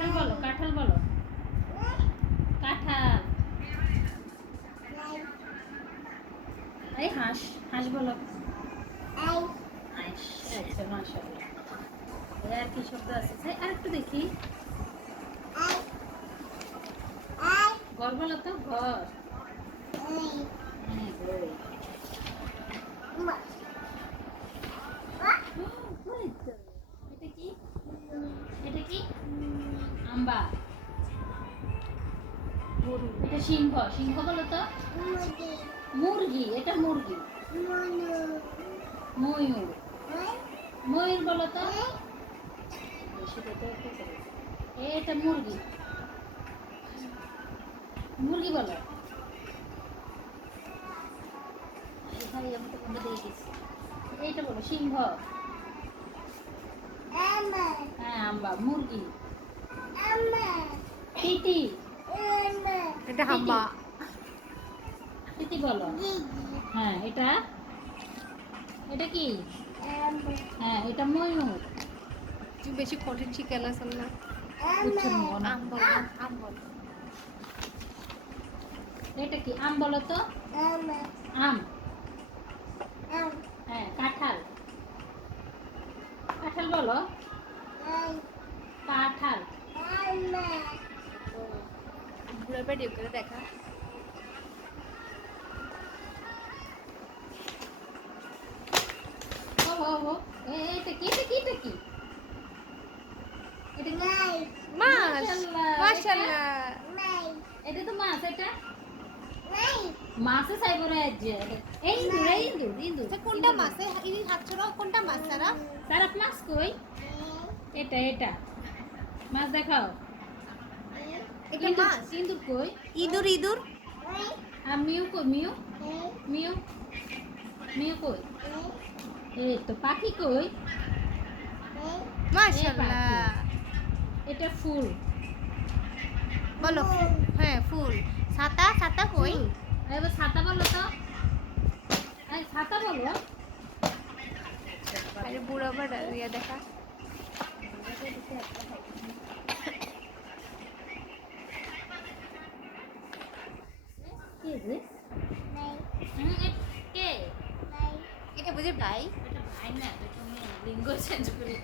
কাঁঠাল বলো, কাঁঠাল বলো, কাঁঠাল। এই হাঁস, হাঁস বলো। আচ্ছা, মাশাআল্লাহ। আর কি শব্দ আছে? আর একটু দেখি। ঘর বলো তো, ঘর। হ্যাঁ, ঘর। এটা কি? এটা কি? আম্বা। এটা সিংহ, সিংহ বলো তো। মুরগি, এটা মুরগি। ময়ূর, ময়ূর বলো তো। এটা মুরগি, মুরগি বলো। এইটা বলো সিংহ। হ্যাঁ, আম্বা। মুরগি, তিতি। এটা হাম্বা। তিতি বলো। হ্যাঁ, এটা, এটা কি? হ্যাঁ, এটা ময়ূর। তুই বেশি কঠিন শিখালে আসল না। আম বল, আম বল। এটা কি? আম বলো তো। আম। হ্যাঁ, কাঁঠাল, কাঁঠাল বলো। কাঁঠাল। বুড়া ভিডিও করে দেখা। ও ও ও, এটা কি? এটা কি? এটা কি? এটা কি? মাছ, মাশাআল্লাহ। মাশাআল্লাহ। এটা তো মাছ। এটা মাছে চাইব রে আজ। এই ইন্দুর, এই ইন্দুর, ইন্দুর। কোনটা মাছ? এই হাত ছড়া কোনটা মাছ সারা? সারা মাছ কই? এটা, এটা মাছ দেখাও। এটা ইন্দুর, মাছ। ইন্দুর কই? ইঁদুর, ইঁদুর। আর মিউ কই? মিউ, মিউ, মিউ কই? এই তো পাখি কই? এই পাখি। মাশাআল্লাহ। এটা ফুল বলো। হ্যাঁ, ফুল। ছাতা, ছাতা কই? ফুল। এবার ছাতা বলো তো। এই ছাতা বলো। আরে বুড়া বড় ইয়া দেখা। কে রে? কে? এটা বুঝি ভাই? এটা ভাই না, এটা তুমি লিঙ্গ চেঞ্জ করে